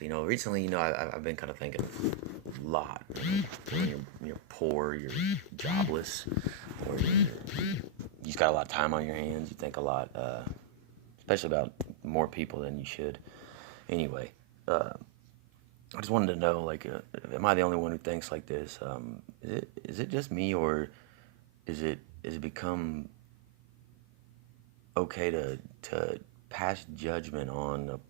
So, recently, I've been kind of thinking a lot. When you're poor, you're jobless, or you just got a lot of time on your hands. You think a lot, especially about more people than you should. Anyway, uh, I just wanted to know, like, am I the only one who thinks like this? Is it just me, or is it become okay to pass judgment on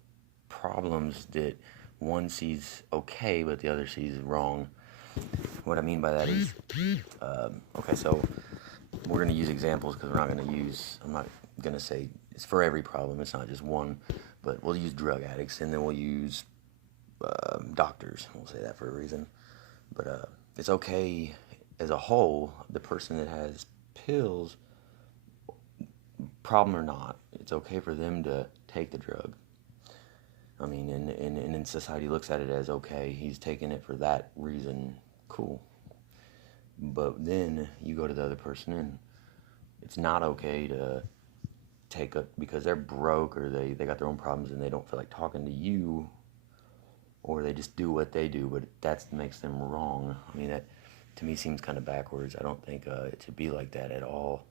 problems that one sees okay, but the other sees wrong? What I mean by that is, okay, so we're going to use examples because I'm not going to say it's for every problem, it's not just one, but we'll use drug addicts and then we'll use doctors. We'll say that for a reason. But it's okay as a whole, the person that has pills, problem or not, it's okay for them to take the drug. I mean, and society looks at it as okay, he's taking it for that reason, cool. But then you go to the other person and it's not okay to take up because they're broke or they got their own problems and they don't feel like talking to you, or they just do what they do, but that makes them wrong. I mean, that to me seems kind of backwards. I don't think it should be like that at all.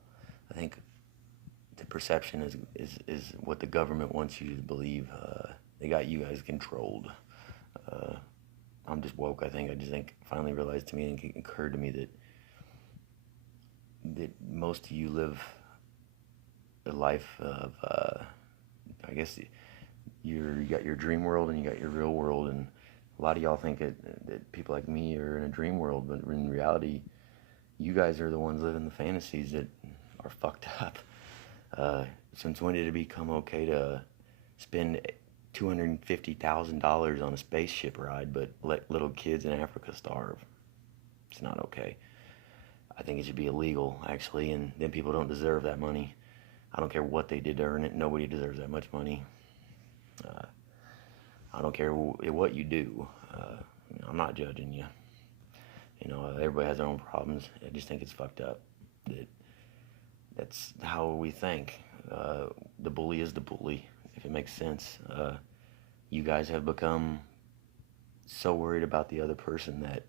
I think the perception is what the government wants you to believe. They got you guys controlled. Uh, I'm just woke. I just think finally realized to me and it occurred to me that most of you live a life of, I guess, you got your dream world and you got your real world, and a lot of y'all think that people like me are in a dream world, but in reality, you guys are the ones living the fantasies that are fucked up. Since when did it become okay to spend $250,000 on a spaceship ride, but let little kids in Africa starve? It's not okay. I think it should be illegal, actually, and then people don't deserve that money. I don't care what they did to earn it. Nobody deserves that much money. I don't care what you do. I'm not judging you. Everybody has their own problems. I just think it's fucked up. That's how we think. The bully is the bully, if it makes sense. You guys have become so worried about the other person that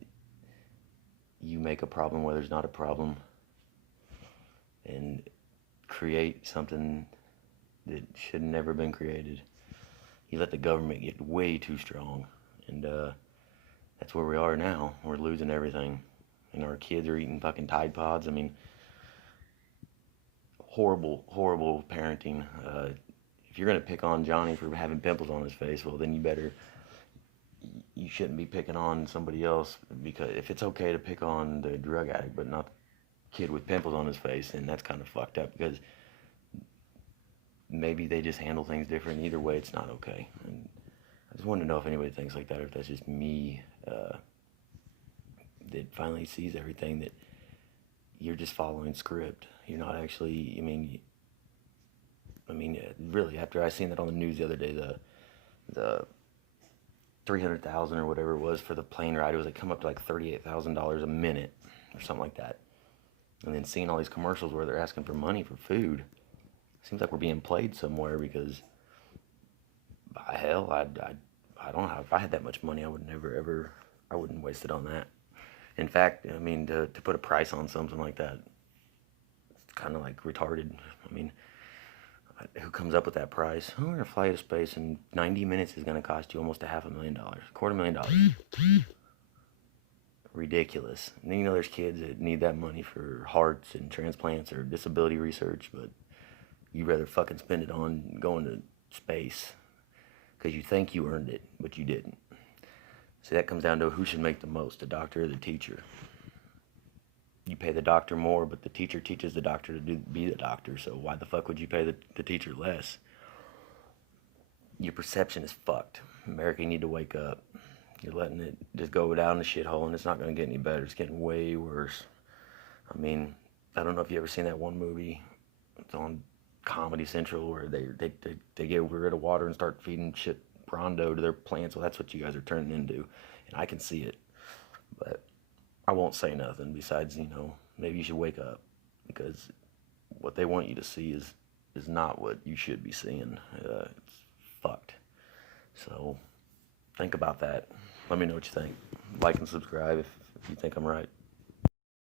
you make a problem where there's not a problem and create something that should never been created. You let the government get way too strong, and that's where we are now. We're losing everything, and our kids are eating fucking Tide Pods. I mean, horrible, horrible parenting. If you're gonna pick on Johnny for having pimples on his face, well, then you shouldn't be picking on somebody else, because if it's okay to pick on the drug addict but not the kid with pimples on his face, then that's kind of fucked up, because maybe they just handle things different. Either way, it's not okay. And I just wanted to know if anybody thinks like that, or if that's just me that finally sees everything, that you're just following script. You're not actually, really, after I seen that on the news the other day, the 300,000 or whatever it was for the plane ride, it was like come up to like $38,000 a minute or something like that. And then seeing all these commercials where they're asking for money for food, seems like we're being played somewhere, because hell, I don't know. If I had that much money, I would never ever, I wouldn't waste it on that. In fact, to put a price on something like that, it's kind of like retarded. I mean, who comes up with that price? Oh, we're gonna fly to space in 90 minutes is gonna cost you almost $500,000, $250,000. Ridiculous. And then there's kids that need that money for hearts and transplants or disability research, but you'd rather fucking spend it on going to space because you think you earned it, but you didn't. So that comes down to who should make the most, the doctor or the teacher. You pay the doctor more, but the teacher teaches the doctor to be the doctor, so why the fuck would you pay the teacher less? Your perception is fucked. America, you need to wake up. You're letting it just go down the shithole, and it's not going to get any better. It's getting way worse. I mean, I don't know if you ever seen that one movie. It's on Comedy Central where they get rid of water and start feeding shit Brondo to their plants. Well, that's what you guys are turning into, and I can see it. But I won't say nothing besides, maybe you should wake up, because what they want you to see is not what you should be seeing. It's fucked. So Think about that. Let me know what you think. Like and subscribe if you think I'm right.